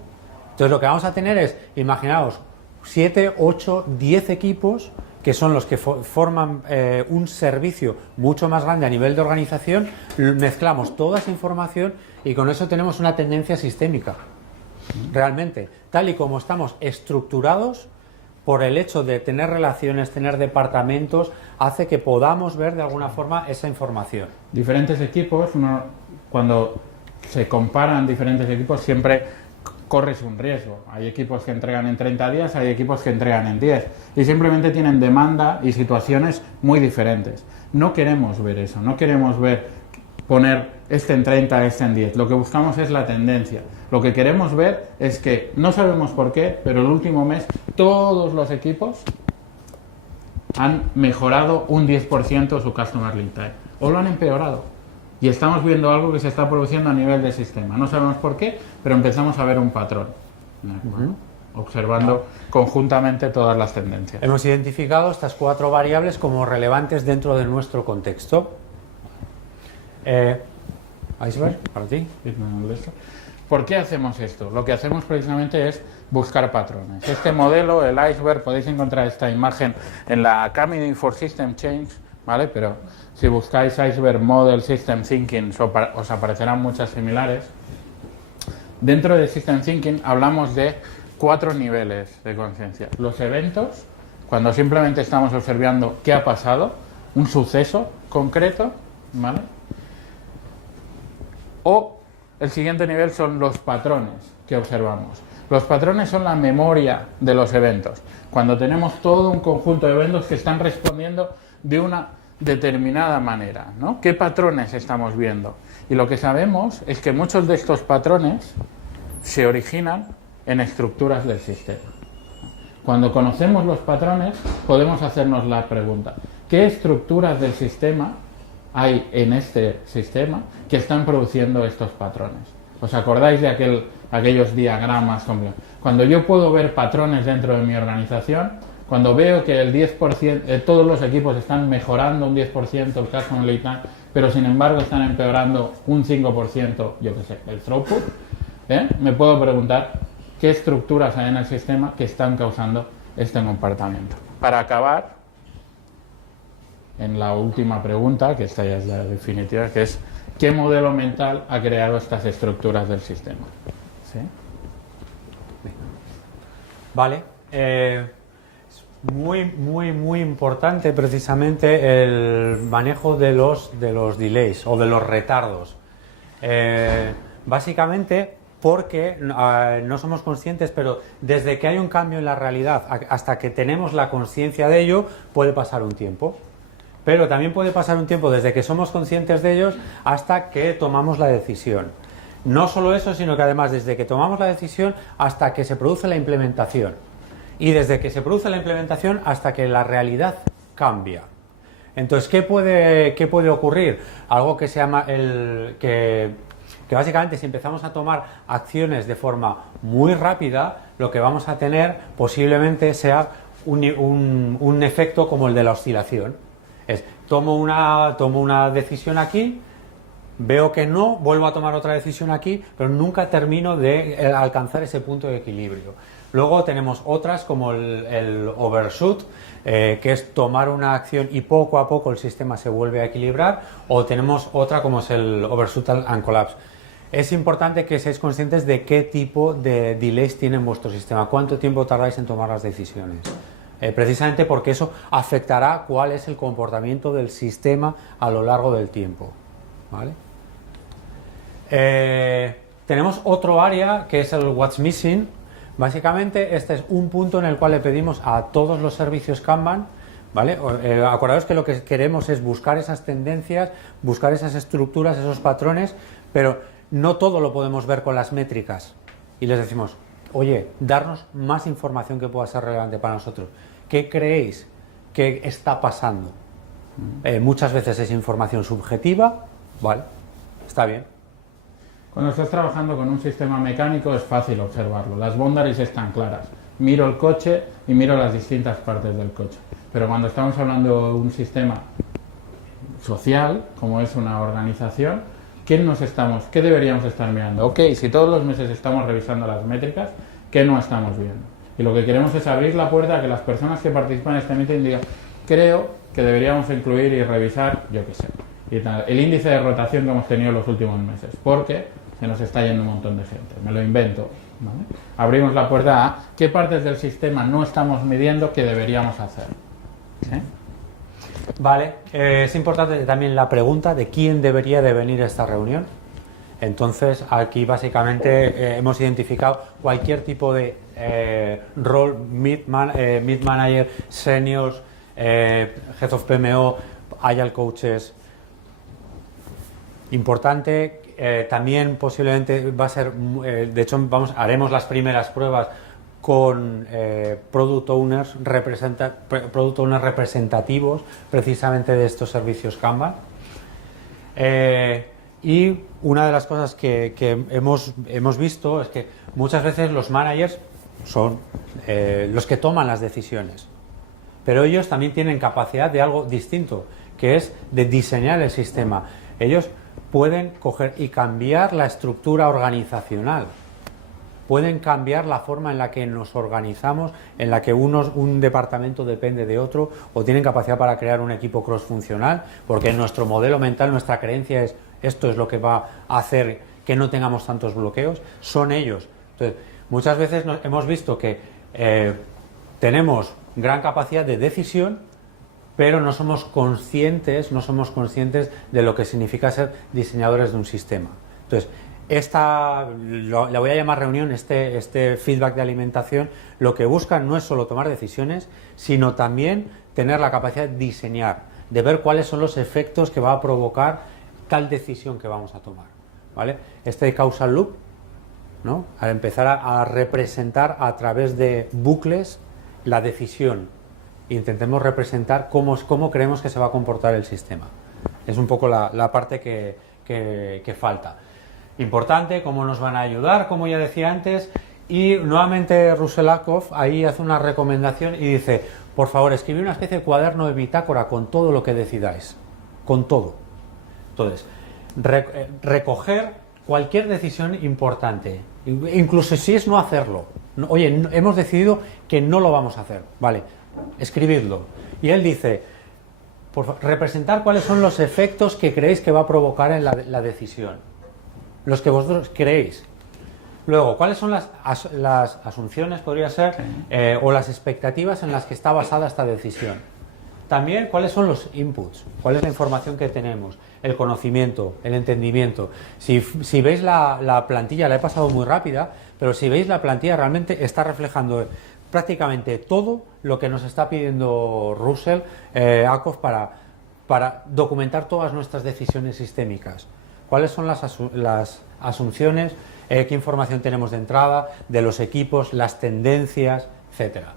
Entonces lo que vamos a tener es, imaginaos, 7, 8, 10 equipos que son los que forman un servicio mucho más grande a nivel de organización, mezclamos toda esa información y con eso tenemos una tendencia sistémica. Realmente, tal y como estamos estructurados, por el hecho de tener relaciones, tener departamentos, hace que podamos ver de alguna forma esa información. Diferentes equipos, cuando se comparan diferentes equipos, siempre corres un riesgo. Hay equipos que entregan en 30 días, hay equipos que entregan en 10 y simplemente tienen demanda y situaciones muy diferentes. No queremos ver eso, no queremos poner este en 30, este en 10. Lo que buscamos es la tendencia. Lo que queremos ver es que, no sabemos por qué, pero el último mes todos los equipos han mejorado un 10% su Customer Lead Time o lo han empeorado. Y estamos viendo algo que se está produciendo a nivel del sistema. No sabemos por qué, pero empezamos a ver un patrón. Observando conjuntamente todas las tendencias. Hemos identificado estas 4 variables como relevantes dentro de nuestro contexto. Iceberg, para ti. ¿Por qué hacemos esto? Lo que hacemos precisamente es buscar patrones. Este modelo, el iceberg, podéis encontrar esta imagen en la Academy for System Change, ¿vale? Pero si buscáis Iceberg Model System Thinking os aparecerán muchas similares. Dentro de System Thinking hablamos de 4 niveles de conciencia. Los eventos, cuando simplemente estamos observando qué ha pasado, un suceso concreto, ¿vale? O el siguiente nivel son los patrones que observamos. Los patrones son la memoria de los eventos. Cuando tenemos todo un conjunto de eventos que están respondiendo de una determinada manera, ¿no? ¿Qué patrones estamos viendo? Y lo que sabemos es que muchos de estos patrones se originan en estructuras del sistema. Cuando conocemos los patrones, podemos hacernos la pregunta: ¿qué estructuras del sistema hay en este sistema que están produciendo estos patrones? ¿Os acordáis de aquellos diagramas? Cuando yo puedo ver patrones dentro de mi organización, cuando veo que el 10%, todos los equipos están mejorando un 10% el Customer Lead Time, pero sin embargo están empeorando un 5%, yo qué sé, el throughput, me puedo preguntar qué estructuras hay en el sistema que están causando este comportamiento. Para acabar, en la última pregunta, que esta ya es la definitiva, que es ¿qué modelo mental ha creado estas estructuras del sistema? ¿Sí? Vale. Muy importante precisamente el manejo de los delays o de los retardos. Básicamente porque no somos conscientes, pero desde que hay un cambio en la realidad hasta que tenemos la conciencia de ello, puede pasar un tiempo. Pero también puede pasar un tiempo desde que somos conscientes de ellos hasta que tomamos la decisión. No solo eso, sino que además desde que tomamos la decisión hasta que se produce la implementación. Y desde que se produce la implementación hasta que la realidad cambia. Entonces, ¿qué puede ocurrir? Algo que se llama que básicamente si empezamos a tomar acciones de forma muy rápida, lo que vamos a tener posiblemente sea un efecto como el de la oscilación. Tomo una decisión aquí, veo que no, vuelvo a tomar otra decisión aquí, pero nunca termino de alcanzar ese punto de equilibrio. Luego tenemos otras como el overshoot, que es tomar una acción y poco a poco el sistema se vuelve a equilibrar, o tenemos otra como es el overshoot and collapse. Es importante que seáis conscientes de qué tipo de delays tiene vuestro sistema, cuánto tiempo tardáis en tomar las decisiones. Precisamente porque eso afectará cuál es el comportamiento del sistema a lo largo del tiempo. ¿Vale? Tenemos otro área que es el What's Missing. Básicamente este es un punto en el cual le pedimos a todos los servicios Kanban, ¿vale? Acordaos que lo que queremos es buscar esas tendencias, buscar esas estructuras, esos patrones, pero no todo lo podemos ver con las métricas. Y les decimos: oye, darnos más información que pueda ser relevante para nosotros. ¿Qué creéis que está pasando? Muchas veces es información subjetiva, ¿vale? Está bien. Cuando estás trabajando con un sistema mecánico es fácil observarlo, las boundaries están claras. Miro el coche y miro las distintas partes del coche. Pero cuando estamos hablando de un sistema social, como es una organización, ¿qué deberíamos estar mirando? Ok, si todos los meses estamos revisando las métricas, ¿qué no estamos viendo? Y lo que queremos es abrir la puerta a que las personas que participan en este meeting digan, creo que deberíamos incluir y revisar, yo qué sé, el índice de rotación que hemos tenido en los últimos meses, porque se nos está yendo un montón de gente, me lo invento, ¿vale? Abrimos la puerta a qué partes del sistema no estamos midiendo que deberíamos hacer. ¿Sí? Vale, es importante también la pregunta de quién debería de venir a esta reunión. Entonces, aquí básicamente hemos identificado cualquier tipo de rol, mid manager, seniors, head of PMO, agile coaches. Importante, también posiblemente va a ser, de hecho haremos las primeras pruebas con product owners representativos precisamente de estos servicios Kanban. Y una de las cosas que hemos visto es que muchas veces los managers son los que toman las decisiones, pero ellos también tienen capacidad de algo distinto, que es de diseñar el sistema. Ellos pueden coger y cambiar la estructura organizacional, pueden cambiar la forma en la que nos organizamos, en la que un departamento depende de otro, o tienen capacidad para crear un equipo cross-funcional, porque en nuestro modelo mental, nuestra creencia es esto es lo que va a hacer que no tengamos tantos bloqueos, son ellos. Entonces, muchas veces hemos visto que tenemos gran capacidad de decisión, pero no somos conscientes de lo que significa ser diseñadores de un sistema. Entonces, la voy a llamar reunión, este feedback de alimentación, lo que buscan no es solo tomar decisiones, sino también tener la capacidad de diseñar, de ver cuáles son los efectos que va a provocar tal decisión que vamos a tomar, ¿vale? Este causal loop, ¿no? Al empezar a representar a través de bucles la decisión, intentemos representar cómo creemos que se va a comportar el sistema. Es un poco la parte que falta. Importante, cómo nos van a ayudar, como ya decía antes, y nuevamente Ruselakov ahí hace una recomendación y dice, por favor, escribid una especie de cuaderno de bitácora con todo lo que decidáis, con todo. Entonces, recoger cualquier decisión importante, incluso si es no hacerlo. Oye, hemos decidido que no lo vamos a hacer, vale, escribidlo. Y él dice, representar cuáles son los efectos que creéis que va a provocar en la decisión, los que vosotros creéis. Luego, ¿cuáles son las asunciones, podría ser, o las expectativas en las que está basada esta decisión? También, ¿cuáles son los inputs? ¿Cuál es la información que tenemos? El conocimiento, el entendimiento. Si veis la plantilla, la he pasado muy rápida, pero si veis la plantilla realmente está reflejando prácticamente todo lo que nos está pidiendo Russell Ackoff para documentar todas nuestras decisiones sistémicas. ¿Cuáles son las asunciones? ¿Qué información tenemos de entrada, de los equipos, las tendencias, etcétera?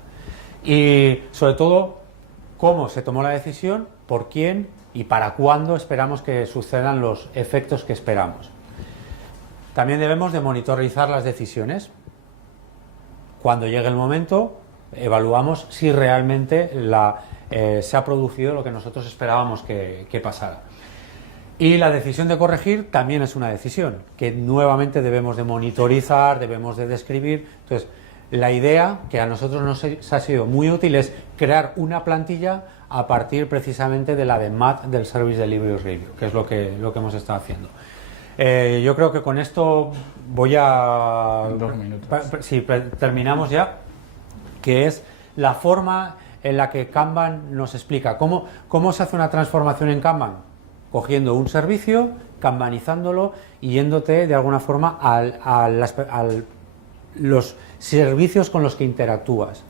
Y sobre todo, cómo se tomó la decisión, por quién y para cuándo esperamos que sucedan los efectos que esperamos. También debemos de monitorizar las decisiones. Cuando llegue el momento, evaluamos si realmente se ha producido lo que nosotros esperábamos que pasara. Y la decisión de corregir también es una decisión que nuevamente debemos de monitorizar, debemos de describir. Entonces, la idea que a nosotros nos ha sido muy útil es crear una plantilla a partir precisamente de la de MAT del Service Delivery Review, que es lo que hemos estado haciendo. Yo creo que con esto voy a... 2 minutos. Sí, terminamos ya, que es la forma en la que Kanban nos explica cómo se hace una transformación en Kanban. Cogiendo un servicio, kanbanizándolo y yéndote de alguna forma a los servicios con los que interactúas.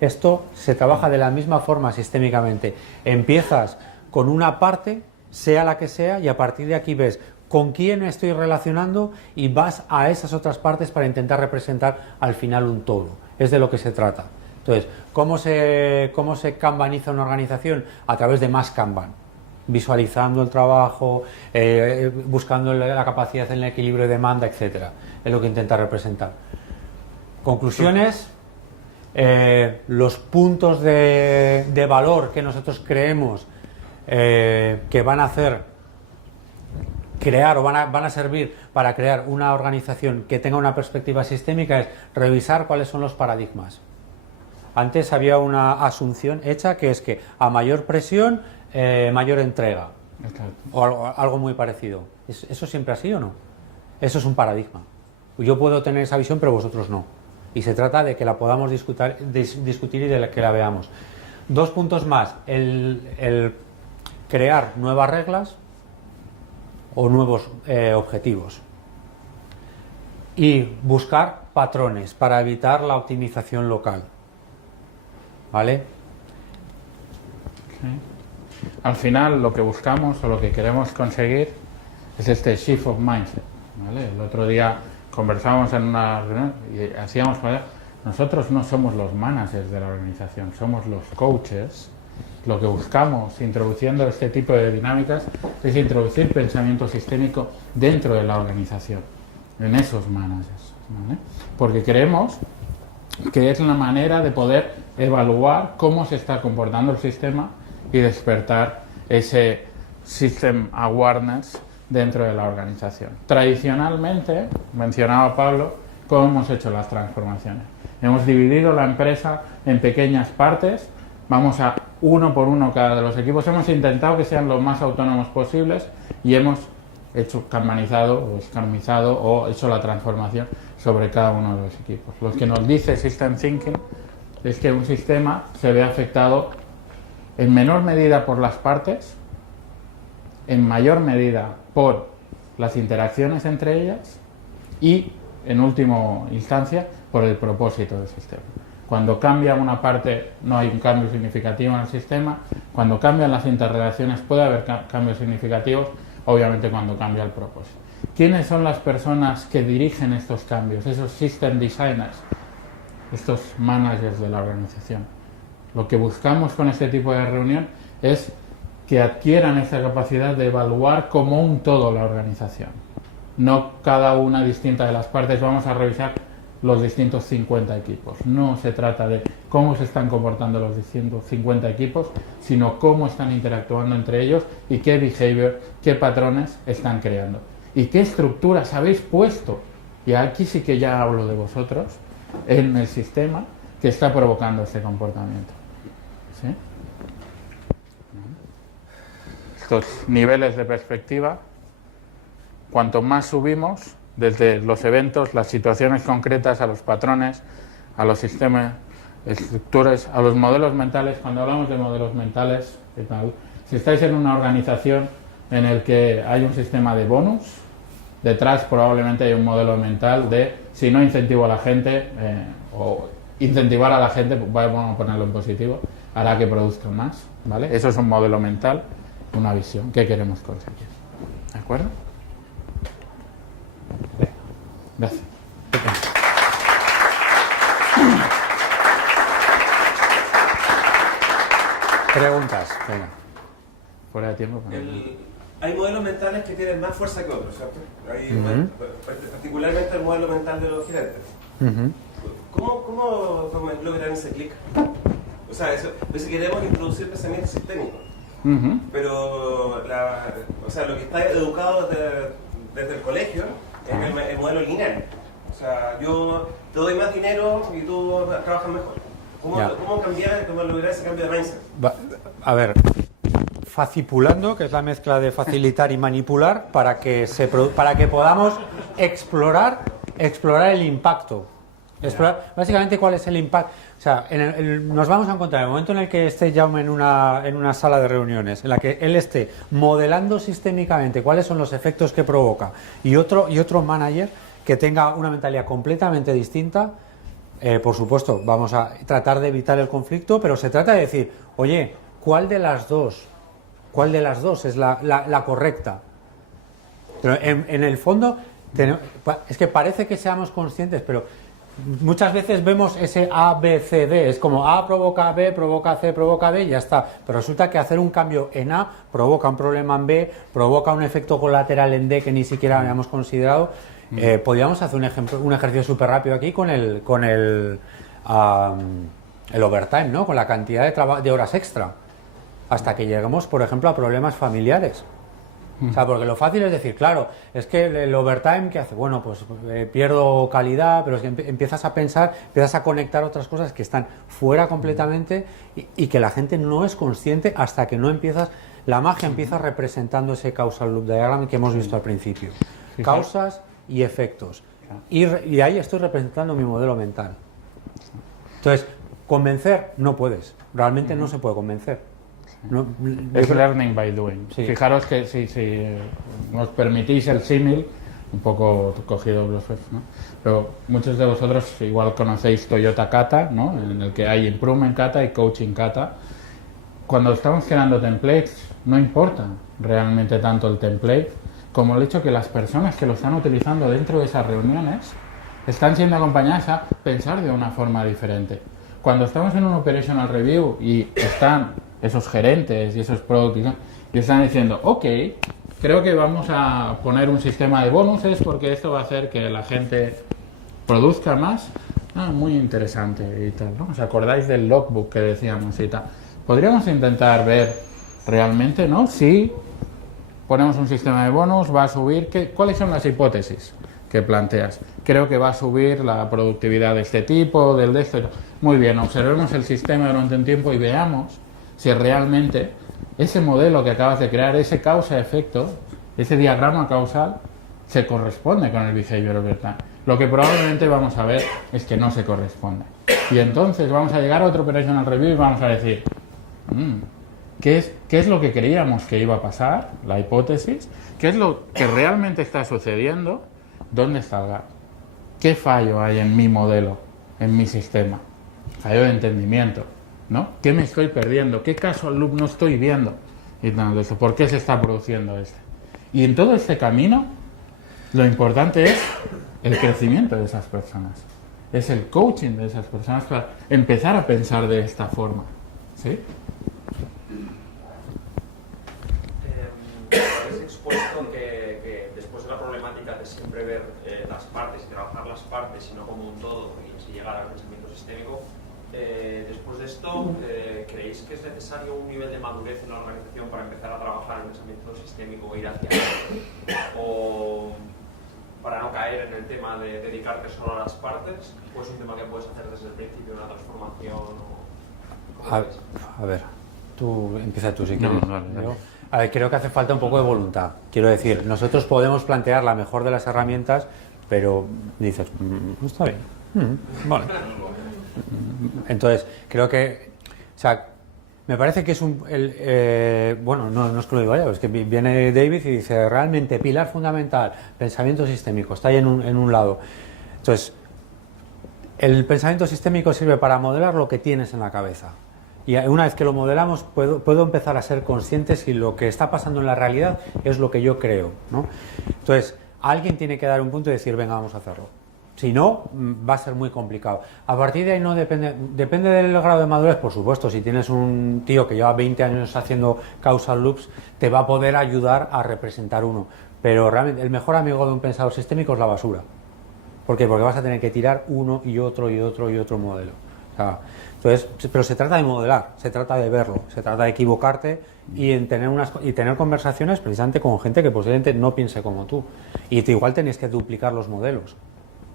Esto se trabaja de la misma forma sistémicamente. Empiezas con una parte, sea la que sea, y a partir de aquí ves con quién me estoy relacionando y vas a esas otras partes para intentar representar al final un todo. Es de lo que se trata. Entonces, ¿cómo se kanbaniza una organización? A través de más Kanban. visualizando el trabajo, buscando la capacidad en el equilibrio de demanda, etcétera. Es lo que intenta representar. Conclusiones. Los puntos de valor que nosotros creemos que van a hacer crear o van a servir para crear una organización que tenga una perspectiva sistémica es revisar cuáles son los paradigmas. Antes había una asunción hecha que es que a mayor presión, mayor entrega. O algo muy parecido. ¿Eso siempre así o no? Eso es un paradigma. Yo puedo tener esa visión, pero vosotros no. Y se trata de que la podamos discutir y de que la veamos. 2 puntos más. El crear nuevas reglas o nuevos objetivos. Y buscar patrones para evitar la optimización local. ¿Vale? Okay. Al final lo que buscamos o lo que queremos conseguir es este shift of mindset. ¿Vale? El otro día conversábamos en una reunión y hacíamos joder, nosotros no somos los managers de la organización, somos los coaches. Lo que buscamos introduciendo este tipo de dinámicas es introducir pensamiento sistémico dentro de la organización, en esos managers, ¿vale? Porque creemos que es la manera de poder evaluar cómo se está comportando el sistema y despertar ese system awareness dentro de la organización. Tradicionalmente, mencionaba Pablo, cómo hemos hecho las transformaciones. Hemos dividido la empresa en pequeñas partes, vamos a uno por uno cada de los equipos, hemos intentado que sean lo más autónomos posibles y hemos hecho kanbanizado o escalmizado o hecho la transformación sobre cada uno de los equipos. Lo que nos dice System Thinking es que un sistema se ve afectado en menor medida por las partes, en mayor medida por las interacciones entre ellas y, en última instancia, por el propósito del sistema. Cuando cambia una parte no hay un cambio significativo en el sistema, cuando cambian las interrelaciones puede haber cambios significativos, obviamente cuando cambia el propósito. ¿Quiénes son las personas que dirigen estos cambios? Esos system designers, estos managers de la organización. Lo que buscamos con este tipo de reunión es que adquieran esa capacidad de evaluar como un todo la organización. No cada una distinta de las partes, vamos a revisar los distintos 50 equipos. No se trata de cómo se están comportando los distintos 50 equipos, sino cómo están interactuando entre ellos y qué behavior, qué patrones están creando. Y qué estructuras habéis puesto, y aquí sí que ya hablo de vosotros, en el sistema que está provocando este comportamiento. ¿Sí? Estos niveles de perspectiva, cuanto más subimos, desde los eventos, las situaciones concretas, a los patrones, a los sistemas, estructuras, a los modelos mentales. Cuando hablamos de modelos mentales, ¿qué tal? Si estáis en una organización en el que hay un sistema de bonus, detrás probablemente hay un modelo mental de si no incentivo a la gente o incentivar a la gente, vamos a ponerlo en positivo, hará que produzcan más, ¿vale? Eso es un modelo mental, una visión que queremos conseguir. ¿De acuerdo? Gracias. Preguntas, venga. Fuera de tiempo. Hay modelos mentales que tienen más fuerza que otros, ¿cierto? Particularmente el modelo mental de los gerentes. ¿Cómo logran ese clic? O sea, si queremos introducir pensamiento sistémico, pero lo que está educado desde el colegio es el modelo lineal. O sea, yo te doy más dinero y tú trabajas mejor. ¿Cómo cambiar, cómo lograr ese cambio de mindset? A ver, facipulando, que es la mezcla de facilitar y manipular, para que podamos explorar el impacto. Básicamente, ¿cuál es el impacto? O sea, nos vamos a encontrar en el momento en el que esté Jaume en una sala de reuniones, en la que él esté modelando sistémicamente cuáles son los efectos que provoca, y otro manager que tenga una mentalidad completamente distinta. Por supuesto, vamos a tratar de evitar el conflicto, pero se trata de decir, oye, ¿cuál de las dos es la correcta? Pero en el fondo, es que parece que seamos conscientes, pero muchas veces vemos ese A, B, C, D, es como A provoca B, provoca C, provoca D y ya está, pero resulta que hacer un cambio en A provoca un problema en B, provoca un efecto colateral en D que ni siquiera habíamos considerado. Podríamos hacer un ejercicio súper rápido aquí con el overtime, ¿no? Con la cantidad de horas extra, hasta que lleguemos, por ejemplo, a problemas familiares. O sea, porque lo fácil es decir, claro, es que el overtime, ¿qué hace? Bueno, pues pierdo calidad, pero es que empiezas a pensar, empiezas a conectar otras cosas que están fuera completamente y que la gente no es consciente hasta que no empiezas, la magia empieza representando ese causal loop diagram que hemos visto al principio. Causas y efectos. Y ahí estoy representando mi modelo mental. Entonces, convencer no puedes, realmente no se puede convencer. No, es learning by doing. Sí. Fijaros que si nos permitís el símil, un poco cogido BlueSwift, ¿no? Pero muchos de vosotros igual conocéis Toyota Kata, ¿no? En el que hay Improvement Kata y Coaching Kata. Cuando estamos creando templates, no importa realmente tanto el template como el hecho que las personas que lo están utilizando dentro de esas reuniones están siendo acompañadas a pensar de una forma diferente. Cuando estamos en un operational review y están esos gerentes y esos product y están diciendo, ok, creo que vamos a poner un sistema de bonuses porque esto va a hacer que la gente produzca más. Muy interesante y tal, ¿no? ¿Os acordáis del logbook que decíamos y tal? Podríamos intentar ver realmente, ¿no? Si ponemos un sistema de bonus, va a subir, ¿cuáles son las hipótesis que planteas? Creo que va a subir la productividad de este tipo, del de este. Muy bien, observemos el sistema durante un tiempo y veamos si realmente ese modelo que acabas de crear, ese causa-efecto, ese diagrama causal, se corresponde con el behavior overtime. Lo que probablemente vamos a ver es que no se corresponde. Y entonces vamos a llegar a otro operational review y vamos a decir, ¿qué es lo que creíamos que iba a pasar? La hipótesis. ¿Qué es lo que realmente está sucediendo? ¿Dónde está el gap? ¿Qué fallo hay en mi modelo, en mi sistema? Fallo de entendimiento, ¿no? ¿Qué me estoy perdiendo? ¿Qué caso al loop no estoy viendo? Y todo eso. ¿Por qué se está produciendo esto? Y en todo este camino, lo importante es el crecimiento de esas personas. Es el coaching de esas personas para empezar a pensar de esta forma. ¿Sí? Habéis expuesto que después de la problemática de siempre ver las partes y trabajar las partes y no como un todo y así llegar al pensamiento sistémico, después de esto, ¿creéis que es necesario un nivel de madurez en la organización para empezar a trabajar el pensamiento sistémico e ir hacia él? ¿O para no caer en el tema de dedicarte solo a las partes? ¿O es un tema que puedes hacer desde el principio de una transformación? A ver, empieza tú si quieres. No. A ver, creo que hace falta un poco de voluntad. Quiero decir, nosotros podemos plantear la mejor de las herramientas, pero dices, está bien. Vale. Entonces, creo que, o sea, me parece que es bueno, no es que lo diga yo, es que viene David y dice, realmente pilar fundamental, pensamiento sistémico, está ahí en un lado. Entonces, el pensamiento sistémico sirve para modelar lo que tienes en la cabeza. Y una vez que lo modelamos, puedo empezar a ser consciente si lo que está pasando en la realidad es lo que yo creo, ¿no? Entonces, alguien tiene que dar un punto y decir, venga, vamos a hacerlo. Si no, va a ser muy complicado. A partir de ahí no depende del grado de madurez, por supuesto. Si tienes un tío que lleva 20 años haciendo causal loops, te va a poder ayudar a representar uno. Pero realmente el mejor amigo de un pensador sistémico es la basura. ¿Por qué? Porque vas a tener que tirar uno y otro y otro y otro modelo. O sea, entonces, pero se trata de modelar, se trata de verlo, se trata de equivocarte y tener conversaciones precisamente con gente que posiblemente no piense como tú. Y igual tenéis que duplicar los modelos,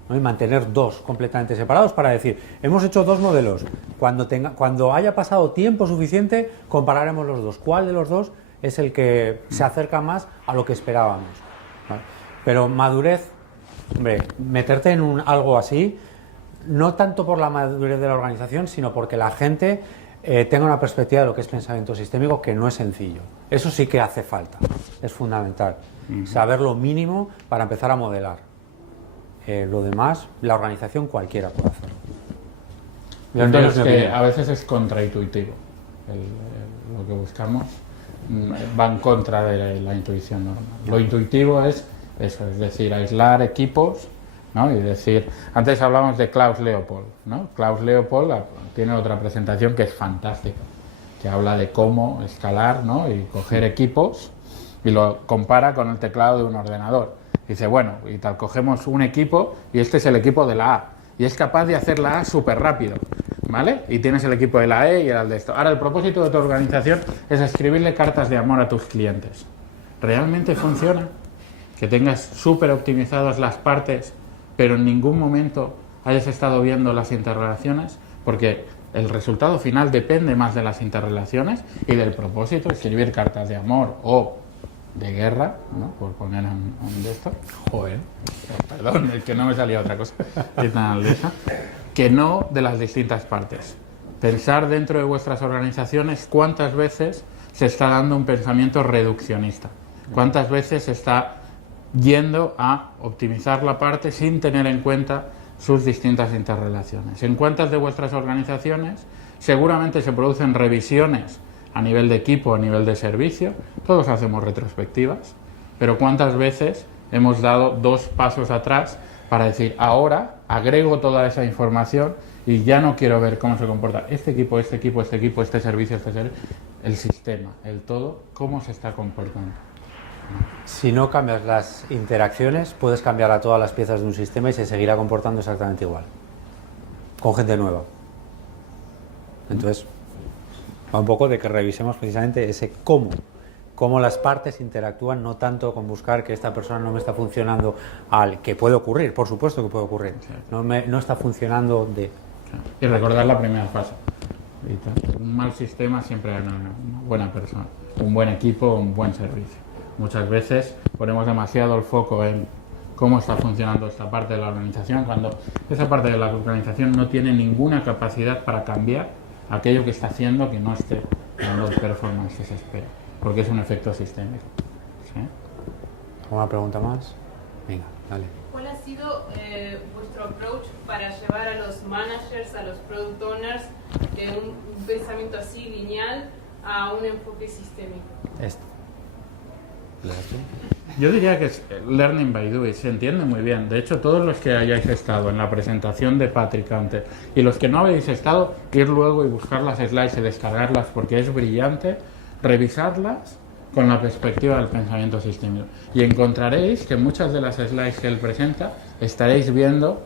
¿no? Y mantener dos completamente separados para decir, hemos hecho dos modelos, cuando haya pasado tiempo suficiente compararemos los dos, cuál de los dos es el que se acerca más a lo que esperábamos, ¿vale? Pero madurez, hombre, meterte en algo así, no tanto por la madurez de la organización, sino porque la gente tenga una perspectiva de lo que es pensamiento sistémico, que no es sencillo. Eso sí que hace falta, es fundamental, saber lo mínimo para empezar a modelar. Lo demás, la organización cualquiera puede hacerlo. Entonces, que a veces es contraintuitivo. Lo que buscamos va en contra de la intuición normal. Lo intuitivo es eso, es decir, aislar equipos ¿no? Y decir, antes hablamos de Klaus Leopold, ¿no? Klaus Leopold tiene otra presentación que es fantástica, que habla de cómo escalar, ¿no? Y coger equipos y lo compara con el teclado de un ordenador. Dice, bueno, y tal, cogemos un equipo y este es el equipo de la A y es capaz de hacer la A súper rápido, ¿vale? Y tienes el equipo de la E y el de esto. Ahora, el propósito de tu organización es escribirle cartas de amor a tus clientes. ¿Realmente funciona? Que tengas súper optimizadas las partes, pero en ningún momento hayas estado viendo las interrelaciones, porque el resultado final depende más de las interrelaciones y del propósito, escribir cartas de amor o de guerra, ¿no? Por poner un de esto. Joder, perdón, es que no me salía otra cosa. Que no de las distintas partes. Pensar dentro de vuestras organizaciones cuántas veces se está dando un pensamiento reduccionista, cuántas veces se está yendo a optimizar la parte sin tener en cuenta sus distintas interrelaciones. En cuántas de vuestras organizaciones seguramente se producen revisiones a nivel de equipo, a nivel de servicio, todos hacemos retrospectivas, pero cuántas veces hemos dado 2 pasos atrás para decir, ahora agrego toda esa información y ya no quiero ver cómo se comporta este equipo, este equipo, este equipo, este servicio, el sistema, el todo, cómo se está comportando. Si no cambias las interacciones, puedes cambiar a todas las piezas de un sistema y se seguirá comportando exactamente igual, con gente nueva. Entonces, va un poco de que revisemos precisamente ese cómo las partes interactúan, no tanto con buscar que esta persona no me está funcionando que puede ocurrir, por supuesto que puede ocurrir, no está funcionando de... Y recordar la primera fase. Un mal sistema siempre gana una buena persona, un buen equipo, un buen servicio. Muchas veces ponemos demasiado el foco en cómo está funcionando esta parte de la organización, cuando esa parte de la organización no tiene ninguna capacidad para cambiar aquello que está haciendo que no esté dando el performance que se espera, porque es un efecto sistémico. ¿Sí? ¿Una pregunta más? Venga, dale. ¿Cuál ha sido vuestro approach para llevar a los managers, a los product owners, de un pensamiento así lineal a un enfoque sistémico? Esto. Yo diría que es learning by doing, se entiende muy bien. De hecho, todos los que hayáis estado en la presentación de Patrick antes y los que no habéis estado, ir luego y buscar las slides y descargarlas porque es brillante, revisarlas con la perspectiva del pensamiento sistémico. Y encontraréis que muchas de las slides que él presenta estaréis viendo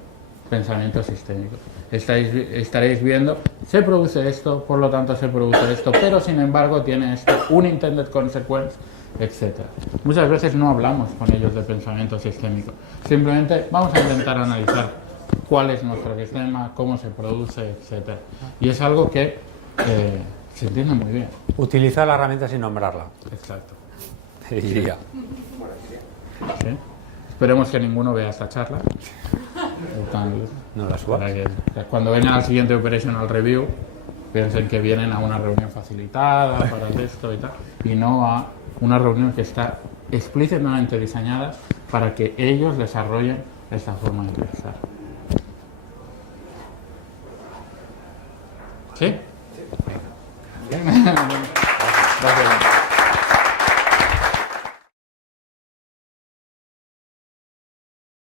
pensamiento sistémico. Estaréis viendo, se produce esto, por lo tanto se produce esto, pero sin embargo tiene esto, un intended consequence, etc. Muchas veces no hablamos con ellos de pensamiento sistémico. Simplemente vamos a intentar analizar cuál es nuestro sistema, cómo se produce, etc. Y es algo que se entiende muy bien. Utilizar la herramienta sin nombrarla. Exacto. Te diría. ¿Sí? Esperemos que ninguno vea esta charla. No la subas. Para que cuando vengan al siguiente Operational Review piensen que vienen a una reunión facilitada para esto y tal, y no a una reunión que está explícitamente diseñada para que ellos desarrollen esta forma de pensar. ¿Sí? Sí. Gracias.